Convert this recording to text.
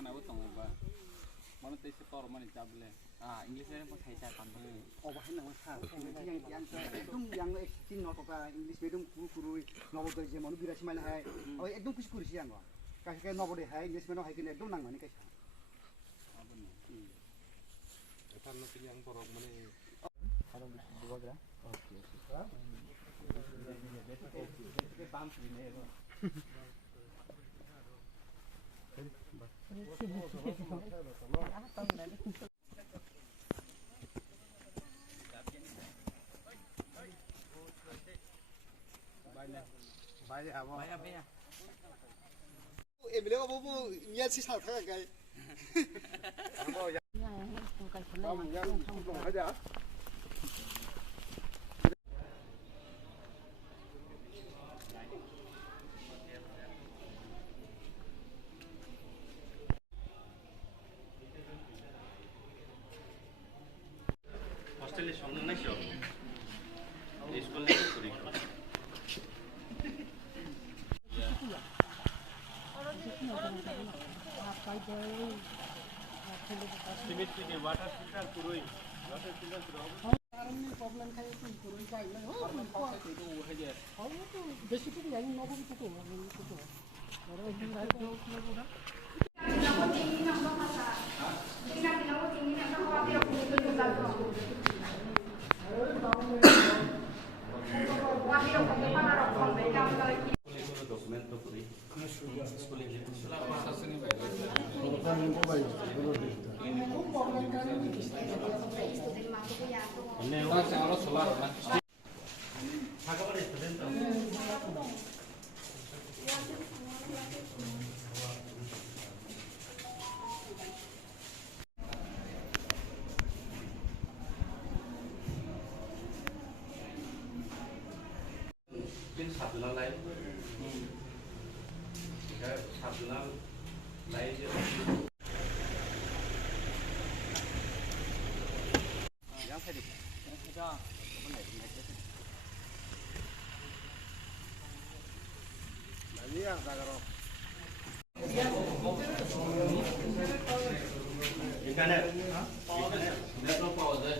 गानाबो दङबा माने तेसे तर माने जाबले इंग्लिश में पढ़ाई था कौन ओ बाहर ना था एकदम yang existing not apa English medium kuru Navodaya जे मनु बिरासी माइल है अब एकदम कुछ कुछ यांग काहे के नवोदय है इंग्लिश में है कि एकदम नांग माने कैसा एटा न कि yang borok माने आरो बुवा ग्रा ओके ओके बाम ने Bài à bố. Bài à. Em lấy bố bố nhớ xí sao thằng cái. Bố ya. Không nhớ không dùng hết giờ. Hostel সঙ্গে নাই সব স্কুল নেই করি সিমেন্ট কি ওয়াটার ফিল্টার পুরোই ওয়াটার ফিল্টার পুরো কারণে প্রবলেম খাই তো পুরোই পাই না ও তো হয়ে যায় ও তো বেশি কিছু জানি না বলি তো আমি তো বড় একদিন রাত তো পুরো Sabla lain, sabla lain je. Yang tadi, kita apa naik? Lagi yang tak karo. Ikan ya? Ikan. Ikan apa aja?